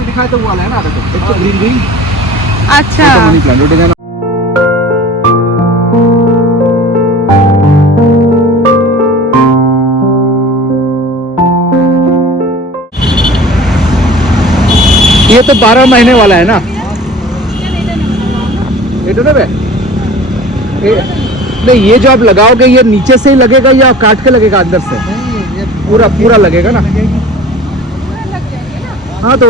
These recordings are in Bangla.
इसमें दिखाया तो वो वाला है ना देखो तो। एक तो ग्रीन ग्रीन अच्छा। तो मनी प्लांट डिज़ाइन ये तो 12 महीने वाला है ना। ये तो नहीं ये जो आप लगाओगे ये नीचे से ही लगेगा या काट के लगेगा अंदर से? पूरा पूरा लगेगा ना। हाँ तो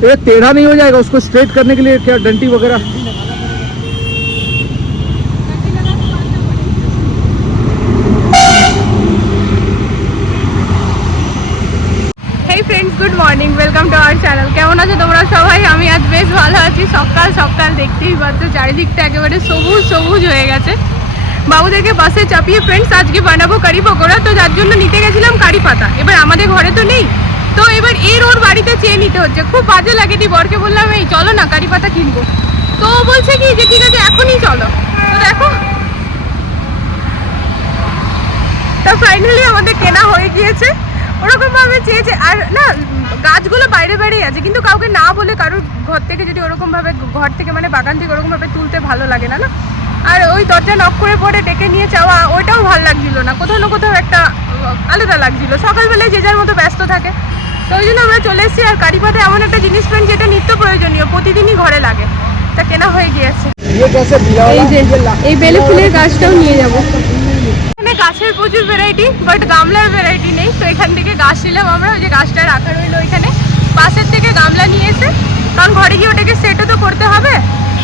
ये टेढ़ा नहीं हो जाएगा उसको स्ट्रेट करने के लिए क्या डंटी वगैरह hey friends good morning welcome to our channel কেমন আছো তোমরা সবাই আমি আজ বেশ ভালো আছি সকাল সকাল দেখতেই পাচ্ছ চারিদিকটা একেবারে সবুজ সবুজ হয়ে গেছে বাবুদেরকে বাসে চাপিয়ে ফ্রেন্ডস আজকে বানাবো কারি পকোড়া তো যার জন্য নিতে গেছিলাম কারি পাতা এবার আমাদের ঘরে তো নেই তো এবার এর ওর বাড়িতে চেয়ে নিতে হচ্ছে। খুব বাজে লাগে দি বরকে বললাম, এই চলো না, কারি পাতা কিনবো। তো বলছে কি যে, ঠিক আছে, এখনই চলো। তো দেখো। তা ফাইনালি আমাদের কেনা হয়ে গিয়েছে। ওরকম ভাবে চেয়েছে, আর না, গাছগুলো বাইরে বাইরেই আছে, কিন্তু কাউকে না বলে কারোর ঘর থেকে যদি ওরকম ভাবে ঘর থেকে মানে বাগান থেকে ওরকম ভাবে তুলতে ভালো লাগে না না? আর ওই দরজা নক করে পরে ডেকে নিয়ে যাওয়া ওইটাও ভালো লাগছিল না। কোথাও না কোথাও একটা আলাদা লাগছিল। সকালবেলায় যে যার মতো ব্যস্ত থাকে। তো ওই জন্য আমরা চলে এসেছি আর কারিপাতে এমন একটা জিনিস পেন যেটা নিত্য প্রয়োজনীয় প্রতিদিনই ঘরে লাগে। তা কেনা হয়ে গিয়েছে। এই বেলে ফুলের গাছটাও নিয়ে যাব। এখানে গাছের প্রচুর ভ্যারাইটি বাট গামলার ভ্যারাইটি নেই। তো এখান থেকে গাছ নিলাম আমরা ওই যে গাছটা রাখা রইল ওইখানে পাশের থেকে গামলা নিয়েছে কারণ ঘরে গিয়ে ওটাকে সেটও তো করতে হবে।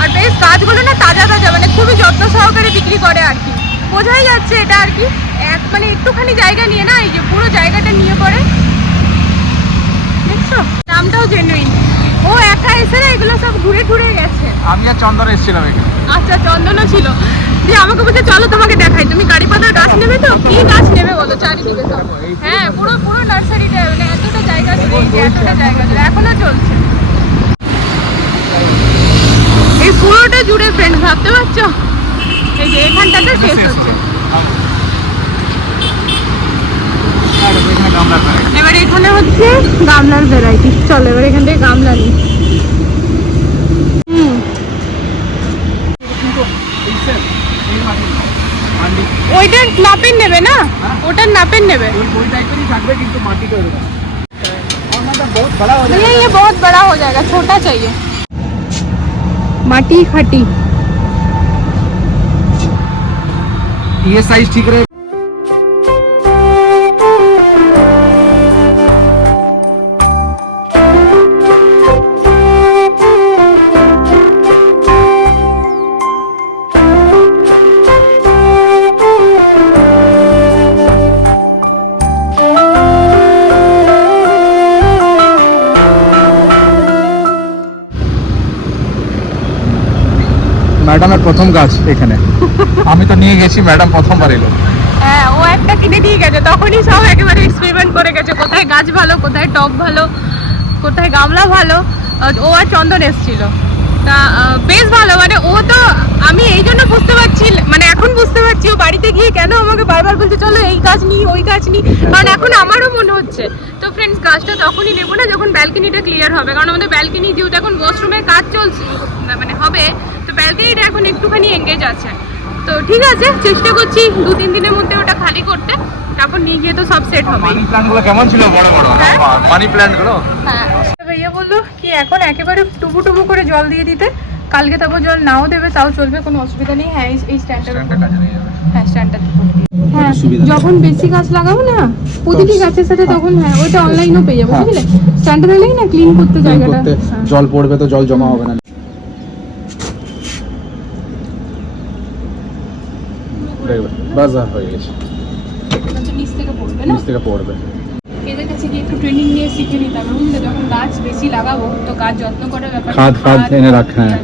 আর বেশ গাছগুলো না তাজা তাজা মানে খুবই যত্ন সহকারে বিক্রি করে আর কি। বোঝাই যাচ্ছে এটা আর কি এক মানে একটুখানি জায়গা নিয়ে না এই যে পুরো জায়গাটা নিয়ে পড়ে দেখছ? নামটাও জেনুইন ও একা এসে না এগুলো সব ঘুরে ঘুরে গেছে। আমি আর চন্দন এসেছিলাম এখানে। আচ্ছা চন্দনও ছিল। যে আমাকে বলছে চলো তোমাকে দেখাই। তুমি গাড়ি পাতার গাছ নেবে তো? কি গাছ নেবে বলো? চারিদিকে সব। হ্যাঁ পুরো পুরো নার্সারিটা মানে এতটা জায়গা জুড়ে এতটা জায়গা জুড়ে এখনও চলছে। এই পুরোটা জুড়ে ফ্রেন্ড ভাবতে পারছো এই যে এখানটাতে শেষ হচ্ছে এবার এখানে হচ্ছে গামলার ভ্যারাইটি চলো এবার এখান থেকে গামলা নিই হুম ওইটার নাপের নেবে না ওটার নাপের নেবে থাকবে কিন্তু মাটিটা এরকম और मतलब बहुत बड़ा हो भैया ये बहुत बड़ा हो जाएगा छोटा चाहिए माटी खाटी। ये साइज़ ठीक रहे? প্রথম গাছ এখানে। আমি তো নিয়ে গেছি, ম্যাডাম প্রথমবার এলো। হ্যাঁ ও একটা কিনে দিয়ে গেছে, তখনই সব একেবারে এক্সপেরিমেন্ট করে গেছে, কোথায় গাছ ভালো, কোথায় টব ভালো, কোথায় গামলা ভালো। ও আর চন্দন এসছিল। তা বেশ ভালো মানে ও তো, আমি এই জন্য বুঝতে পারছি মানে এখন বুঝতে পারছি, ও বাড়িতে গিয়ে কেন আমাকে বারবার বলছে, চলো এই গাছ নিই, ওই গাছ নিই। কারণ এখন আমারও মনে হচ্ছে। তো ফ্রেন্ডস গাছটা তখনই নেব না যখন ব্যালকনিটা ক্লিয়ার হবে। কারণ আমাদের ব্যালকনি যেহেতু এখন ওয়াশরুমের কাজ চলছে মানে হবে ব্যালকনিটা এখন একটুখানি এঙ্গেজ আছে। তো ঠিক আছে চেষ্টা করছি দু তিন দিনের মধ্যে ওটা খালি করতে। তারপর নিয়ে গিয়ে তো সব সেট হবে। মানি প্ল্যান্টগুলো কেমন ছিল বড় বড়? মানি প্ল্যান্টগুলো? হ্যাঁ। ভাইয়া বলল কি এখন একেবারে টুবু টুবু করে জল দিয়ে দিতে। কালকে তারপর জল নাও দেবে তাও চলবে কোনো অসুবিধা নেই। হ্যাঁ এই- স্ট্যান্ডটা যাবে। হ্যাঁ স্ট্যান্ডটা হ্যাঁ যখন বেশি গাছ লাগাবো না প্রতিটি গাছের সাথে তখন হ্যাঁ ওইটা অনলাইনেও পেয়ে যাব হ্যাঁ। বুঝলে? স্ট্যান্ডার্ড হলেই না ক্লিন করতে জায়গাটা। হ্যাঁ। জল পড়বে তো জল জমা হবে না। দেখবে বাস আর হয়ে গেছে। আচ্ছা, নিচ থেকে পড়বে না? নিচ থেকে পড়বে। এদের কাছে গিয়ে একটু ট্রেনিং নিয়ে শিখে নিতে হবে। বুঝলে যখন গাছ বেশি লাগাবো তো গাছ যত্ন করার ব্যাপার খাদ ফাদ এনে রাখ, হ্যাঁ।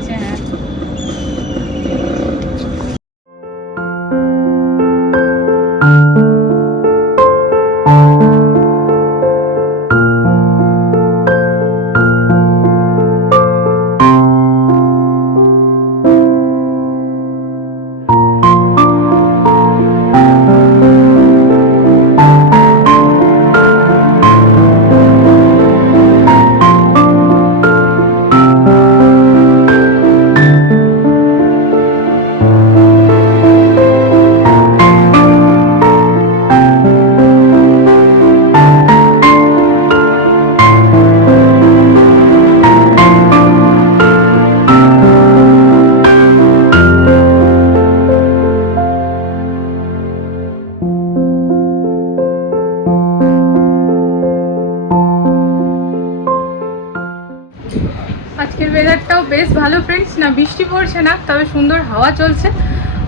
সুন্দর হাওয়া চলছে।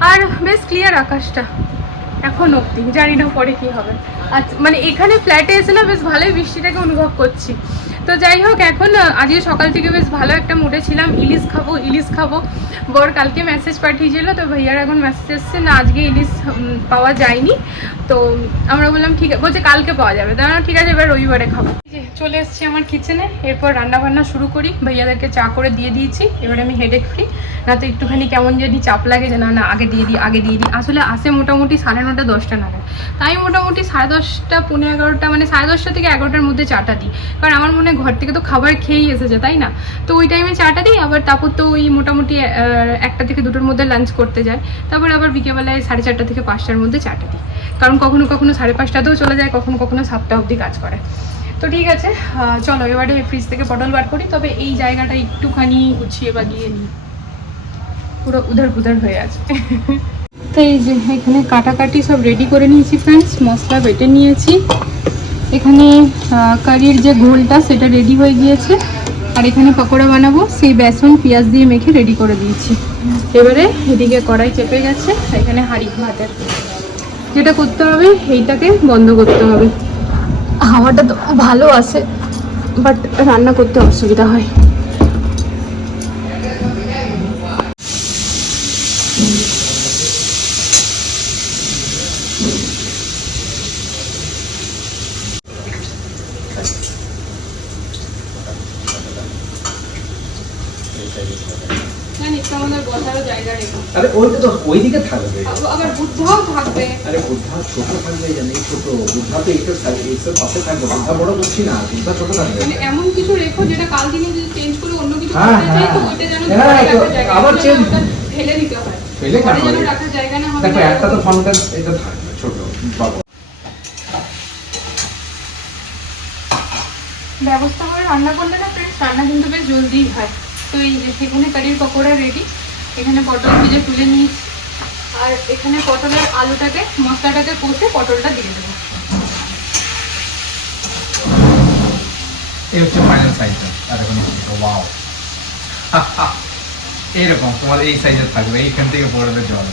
আর বেশ ক্লিয়ার আকাশটা। এখন অবধি, জানি না পরে কি হবে। আচ্ছা মানে এখানে ফ্ল্যাটে এসে না বেশ ভালোই বৃষ্টিটাকে অনুভব করছি। তো যাই হোক, এখন আজকে সকাল থেকে বেশ ভালো একটা মুডে ছিলাম। ইলিশ খাব ইলিশ খাব। বর কালকে মেসেজ পাঠিয়েছিল, তো ভাইয়ার এখন মেসেজ এসছে, না, আজকে ইলিশ পাওয়া যায়নি। তো আমরা বললাম, ঠিক আছে। বলছে, কালকে পাওয়া যাবে। তো ঠিক আছে, এবার রবিবারে খাব। চলে এসেছি আমার কিচেনে এরপর রান্না বান্না শুরু করি। ভাইয়াদেরকে চা করে দিয়ে দিয়েছি। এবার আমি হেডেক ফ্রি না তো একটুখানি কেমন যদি চাপ লাগে যে, না না, আগে দিয়ে দিই, আগে দিয়ে দিই। আসলে আসে মোটামুটি সাড়ে নটা, দশটা নাগাদ। তাই মোটামুটি সাড়ে দশটা, পনেরো এগারোটা মানে সাড়ে দশটা থেকে এগারোটার মধ্যে চাটা দিই। কারণ আমার মনে ঘর থেকে তো খাবার খেয়েই এসেছে, তাই না? তো ওই টাইমে চাটা দিই, আবার তারপর তো ওই মোটামুটি একটা থেকে দুটোর মধ্যে লাঞ্চ করতে যায়। তারপর আবার বিকেলবেলায় সাড়ে চারটা থেকে পাঁচটার মধ্যে চাটা দিই। কারণ কখনো কখনো সাড়ে পাঁচটাতেও চলে যায়, কখনো কখনো সাতটা অবধি কাজ করে। তো ঠিক আছে চলো, এবারে ফ্রিজ থেকে পটল বার করি। তবে এই জায়গাটা একটুখানি গুছিয়ে বাগিয়ে নিই। পুরো উধার পুধার হয়ে আছে। তো এই যে এখানে কাটাকাটি সব রেডি করে নিয়েছি ফ্রেন্ডস মশলা বেটে নিয়েছি। এখানে কারির যে ঘোলটা সেটা রেডি হয়ে গিয়েছে। আর এখানে পকোড়া বানাবো, সেই বেসন, পেঁয়াজ দিয়ে মেখে রেডি করে দিয়েছি। এবারে এদিকে কড়াই চেপে গেছে, এখানে হাঁড়ি ভাতের। যেটা করতে হবে, এইটাকে বন্ধ করতে হবে। হাওয়াটা তো ভালো আছে বাট রান্না করতে অসুবিধা হয় জানিস আমাদের বসারও জায়গা রেখো আরে ওইটা তো ওইদিকে থাকবে। আবার বুদ্ধাও থাকবে। আরে বুদ্ধা ছোট থাকবে জানি ছোট। বুদ্ধা তো সাইড এইটার পাশে থাকবে। বুদ্ধা বড় করছি না বুদ্ধা ছোট থাকবে। মানে এমন কিছু রেখো যেটা কাল দিনে যদি চেঞ্জ করে অন্য কিছু হ্যাঁ, করতে চাই তো হ্যাঁ। ওইটা যেন হ্যাঁ, আবার ওটা ফেলে দিতে হয়। ফেলে কেন? রাখার জায়গা না হবে দেখো একটা তো ফাউন্টেন এটা থাকবে ছোট বাবা। ব্যবস্থা করে রান্না করলে না ফ্রেন্ডস রান্না কিন্তু বেশ জলদিই হয়। তো এই যে সেখানে কারির পকোড়া রেডি এখানে পটল ভেজে তুলে নিয়েছি। আর এখানে পটলের আলুটাকে মশলাটাকে কষে পটলটা দিয়ে দেবো। এই হচ্ছে ফাইনাল সাইজটা আর এখন ওয়াও এইরকম তোমার এই সাইজের থাকবে। এইখান থেকে পড়বে জল।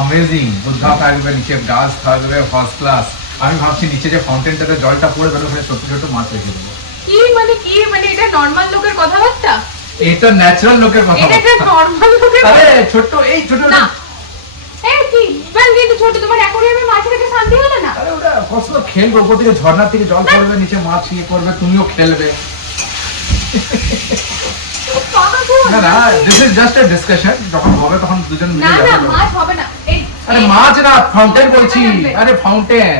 অমেজিং বুদ্ধা থাকবে নিচে গাছ থাকবে ফার্স্ট ক্লাস আমি ভাবছি নিচে যে ফাউন্টেনটাতে জলটা পড়বে ওখানে ছোট ছোট মাছ রেখে দেবো। কি মানে কি মানে এটা নর্মাল লোকের কথাবার্তা এটা ন্যাচারাল লোকের কথা এটা একটা নর্মাল লোকের আরে এই ছোট না। এই কি? বেল কিন্তু ছোট তোমার অ্যাকোরিয়ামে মাছ রেখে শান্তি হলো না? আরে ওটা কত খেলবে উপর থেকে ঝর্ণার থেকে জল পড়বে নিচে মাছ ইয়ে করবে তুমিও খেলবে। না না this is just a discussion যখন হবে তখন দুজন মিলে না যাবে। মাছ হবে না। আরে মাছ না ফাউন্টেন বলছি। আরে ফাউন্টেন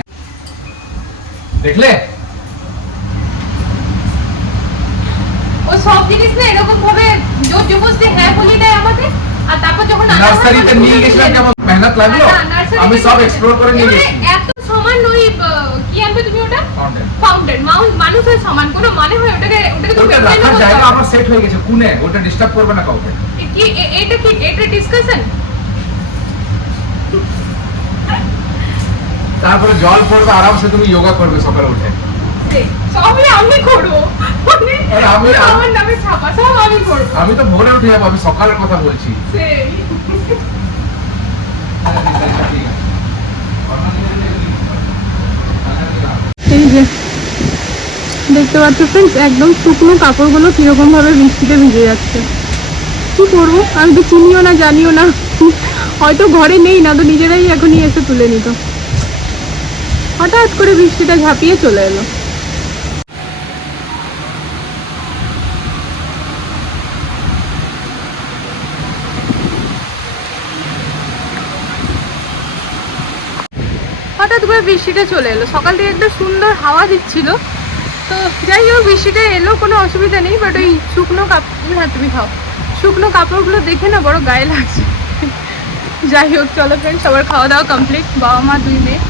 দেখলে? জিনিস না এরকম ভাবে জোর জবরদস্তি হ্যাঁ বলি দেয় আমাদের আর তারপর যখন নার্সারিতে নিয়ে গেছিলাম কেমন মেহনত লাগল? আমি সব এক্সপ্লোর করে নিয়ে গেছি। এত সামান্য ওই আহ, কি আনবে তুমি ওটা? ফাউন্টেন ফাউন্টেন মানুষের সমান কোনো মানে হয় ওটাকে ওটাকে তো ওটা রাখার জায়গা আমার সেট হয়ে গেছে কুনে ওটা ডিস্টার্ব করবে না কাউকে। কি এটা কি এটা ডিসকাশন তারপরে জল পড়বে আরামসে তুমি যোগা করবে সকালে উঠে। সবই আমি করব। মানে আমি- আমার নামে ছাপা সব আমি করব। আমি তো ভোরে উঠে যাব আমি সকালের কথা বলছি। সেই। এই যে দেখতে পাচ্ছ ফ্রেন্ডস একদম শুকনো কাপড়গুলো কীরকম ভাবে বৃষ্টিতে ভিজে যাচ্ছে। কি করব? আমি তো চিনিও না জানিও না। হয়তো ঘরে নেই না তো নিজেরাই এখনই এসে তুলে নিত। হঠাৎ করে বৃষ্টিটা ঝাঁপিয়ে চলে এলো। করে বৃষ্টিটা চলে এলো। সকাল থেকে একটা সুন্দর হাওয়া দিচ্ছিল। তো যাই হোক, বৃষ্টিটা এলো, কোনো অসুবিধা নেই বাট ওই শুকনো কাপড় হ্যাঁ তুমি খাও। শুকনো কাপড়গুলো দেখে না বড় গায়ে লাগছে। যাই হোক, চলো ফ্রেন্ড সবার খাওয়া দাওয়া কমপ্লিট বাবা মা দুই মেয়ে।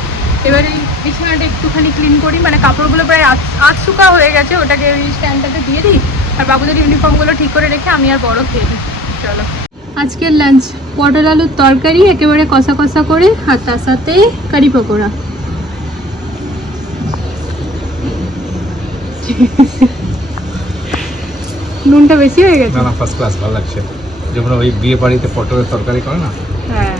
এবার এই বিছানাটা একটুখানি ক্লিন করি। মানে কাপড়গুলো প্রায় আধ শুকা হয়ে গেছে, ওটাকে ওই স্ট্যান্ডটাতে দিয়ে দিই। আর বাবুদের ইউনিফর্মগুলো ঠিক করে রেখে আমি আর বড় খেয়ে দিই চলো। আজকের লাঞ্চ পটল আলুর তরকারি, একেবারে কষা কষা করে, আর তার সাথে কারি পকোড়া। নুনটা বেশি হয়ে গেছে? না না ফার্স্ট ক্লাস ভালো লাগছে। যেমন ওই বিয়ে বাড়িতে পটলের তরকারি করে না? হ্যাঁ।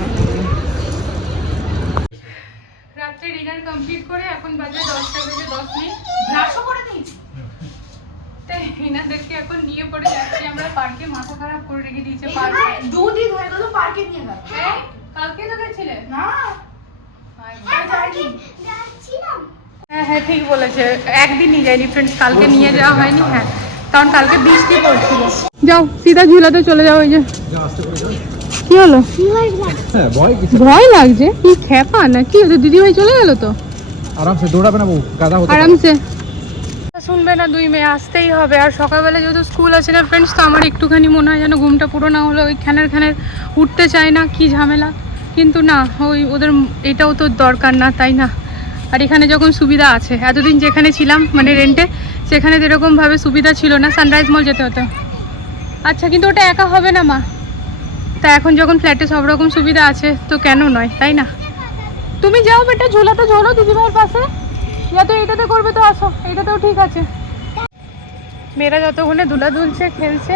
রাত্রে ডিনার কমপ্লিট করে এখন বাজে দশটা বেজে দশ মিনিট। ব্রাশও করে দিয়েছি। তাই এনাদেরকে এখন নিয়ে পড়ে যাচ্ছি আমরা। পার্কে মাথা খারাপ করে রেখে দিয়েছে পার্কে। দুদিন হয়ে গেল পার্কে নিয়ে গেল। এই, কালকে তো গেছিলে? না। যাইনি। হ্যাঁ হ্যাঁ ঠিক বলেছে। একদিন নিয়ে যাইনি ফ্রেন্ডস কালকে নিয়ে যাওয়া হয়নি হ্যাঁ কারণ কালকে বৃষ্টি পড়ছিল। যাও সিধা ঝুলাতে চলে যাও ওই যে। কি হলো? হ্যাঁ ভয় লাগছে? কি খেপা না কি হতো দিদি ভাই চলে গেল তো? আরামসে দৌড়াবে না বউ? গাদা হতে আরামসে। শুনবে না দুই মেয়ে আসতেই হবে। আর সকালবেলা যেহেতু স্কুল আছে না ফ্রেন্ডস তো আমার একটুখানি মনে হয় যেন ঘুমটা পুরো না হলে ওই খ্যানের খ্যানের উঠতে চায় না কি ঝামেলা। কিন্তু না ওই ওদের এটাও তো দরকার না তাই না? আর এখানে যখন সুবিধা আছে, এতদিন যেখানে ছিলাম মানে রেন্টে সেখানে যেরকমভাবে সুবিধা ছিল না সানরাইজ মল যেতে হতো। আচ্ছা কিন্তু ওটা একা হবে না, মা? তা এখন যখন ফ্ল্যাটে সব রকম সুবিধা আছে, তো কেন নয়, তাই না? তুমি যাও বেটা, ঝোলাতে ঝোলো দিদিভাইয়ের পাশে। ইয়া তো এটাতে করবে তো, আসো, এটাতেও ঠিক আছে। মেয়েরা যতক্ষণে দুলা দুলছে, খেলছে,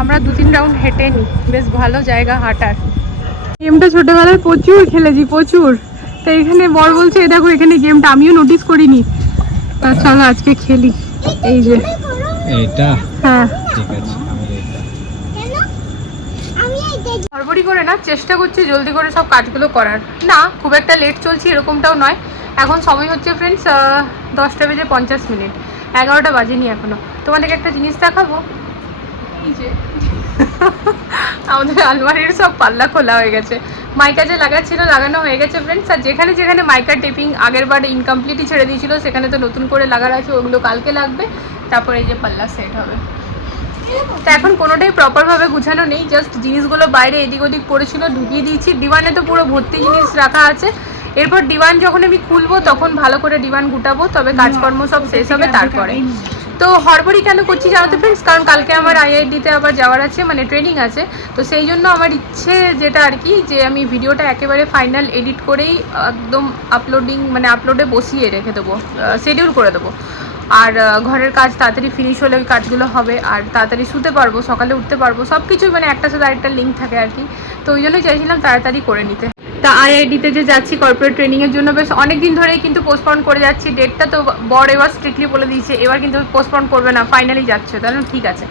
আমরা দু তিন রাউন্ড হেঁটে নিই বেশ ভালো জায়গা হাঁটার। গেমটা ছোটবেলায় প্রচুর খেলেছি, প্রচুর। তো এখানে বর বলছে "এ দেখো এখানে গেমটা আমিও নোটিস করিনি। তা চলো আজকে খেলি। এই যে। এটা হ্যাঁ। ঠিক আছে হড়বড়ি করে না চেষ্টা করছি জলদি করে সব কাজগুলো করার। না খুব একটা লেট চলছে এরকমটাও নয়। এখন সময় হচ্ছে ফ্রেন্ডস দশটা বেজে পঞ্চাশ মিনিট। এগারোটা বাজেনি এখনও। তোমাদেরকে একটা জিনিস দেখাবো? এই যে। আমাদের আলমারির সব পাল্লা খোলা হয়ে গেছে। মাইকা যে লাগাচ্ছিল, লাগানো হয়ে গেছে ফ্রেন্ডস আর যেখানে যেখানে মাইকার টেপিং আগের বার ইনকমপ্লিটই ছেড়ে দিয়েছিল, সেখানে তো নতুন করে লাগার আছে, ওগুলো কালকে লাগবে। তারপরে এই যে পাল্লা সেট হবে। তা এখন কোনোটাই প্রপারভাবে গুছানো নেই জাস্ট জিনিসগুলো বাইরে এদিক ওদিক পড়েছিল, ঢুকিয়ে দিয়েছি। ডিমানে তো পুরো ভর্তি জিনিস রাখা আছে। এরপর ডিমান্ড যখন আমি খুলবো, তখন ভালো করে ডিমান্ড গুটাবো, তবে কাজকর্ম সব শেষ হবে তারপরে। তো হড়বড়ি কেন করছি জানাতে ফ্রেন্ডস কারণ কালকে আমার আইআইডিতে আবার যাওয়ার আছে মানে ট্রেনিং আছে। তো সেই জন্য আমার ইচ্ছে যেটা আর কি, যে আমি ভিডিওটা একেবারে ফাইনাল এডিট করেই একদম আপলোডিং মানে আপলোডে বসিয়ে রেখে দেবো শিডিউল করে দেবো। আর ঘরের কাজ তাড়াতাড়ি ফিনিশ হলে ওই কাজগুলো হবে, আর তাড়াতাড়ি শুতে পারব, সকালে উঠতে পারব সব কিছুই মানে একটা সাথে আরেকটা লিঙ্ক থাকে আর কি। তো ওই জন্যই চাইছিলাম তাড়াতাড়ি করে নিতে। তা আইআইডিতে যে যাচ্ছি কর্পোরেট ট্রেনিংয়ের জন্য, বেশ অনেক দিন ধরেই কিন্তু পোস্টপন করে যাচ্ছি। ডেটটা তো বড়, এবার স্ট্রিক্টলি বলে দিয়েছে, এবার কিন্তু পোস্টপন করবে না ফাইনালি যাচ্ছে। তাহলে ঠিক আছে।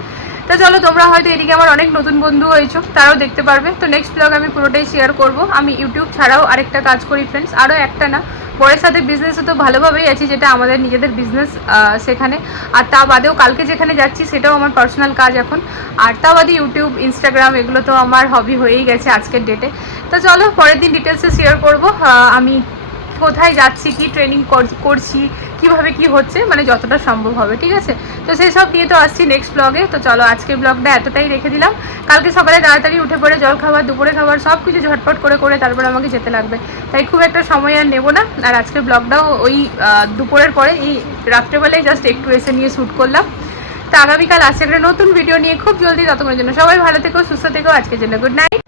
তো চলো, তোমরা হয়তো এদিকে আমার অনেক নতুন বন্ধু হয়েছো, তারাও দেখতে পারবে। তো নেক্সট ব্লগ আমি পুরোটাই শেয়ার করব। আমি ইউটিউব ছাড়াও আরেকটা কাজ করি ফ্রেন্ডস আরও একটা না পরের সাথে বিজনেসে তো ভালোভাবেই আছি, যেটা আমাদের নিজেদের বিজনেস সেখানে। আর তা বাদেও কালকে যেখানে যাচ্ছি, সেটাও আমার পার্সোনাল কাজ এখন। আর তা বাদে ইউটিউব ইনস্টাগ্রাম এগুলো তো আমার হবি হয়েই গেছে আজকের ডেটে তো চলো, পরের দিন ডিটেলসে শেয়ার করব। আমি কোথায় যাচ্ছি, কি ট্রেনিং করছি, কীভাবে কি হচ্ছে মানে যতটা সম্ভব হবে, ঠিক আছে? তো সেই সব নিয়ে তো আসছি নেক্সট ব্লগে তো চলো আজকের ব্লগটা এতটাই রেখে দিলাম। কালকে সকালে তাড়াতাড়ি উঠে পড়ে জল খাবার, দুপুরে খাবার সব কিছু ঝটপট করে করে তারপরে আমাকে যেতে লাগবে। তাই খুব একটা সময় আর নেব না। আর আজকের ব্লগটাও ওই দুপুরের পরে, এই রাত্রেবেলায় জাস্ট একটু এসে নিয়ে শ্যুট করলাম। তো আগামীকাল আসছে একটা নতুন ভিডিও নিয়ে। খুব জলদি ততক্ষণের জন্য সবাই ভালো থেকো, সুস্থ থেকো। আজকের জন্য গুড নাইট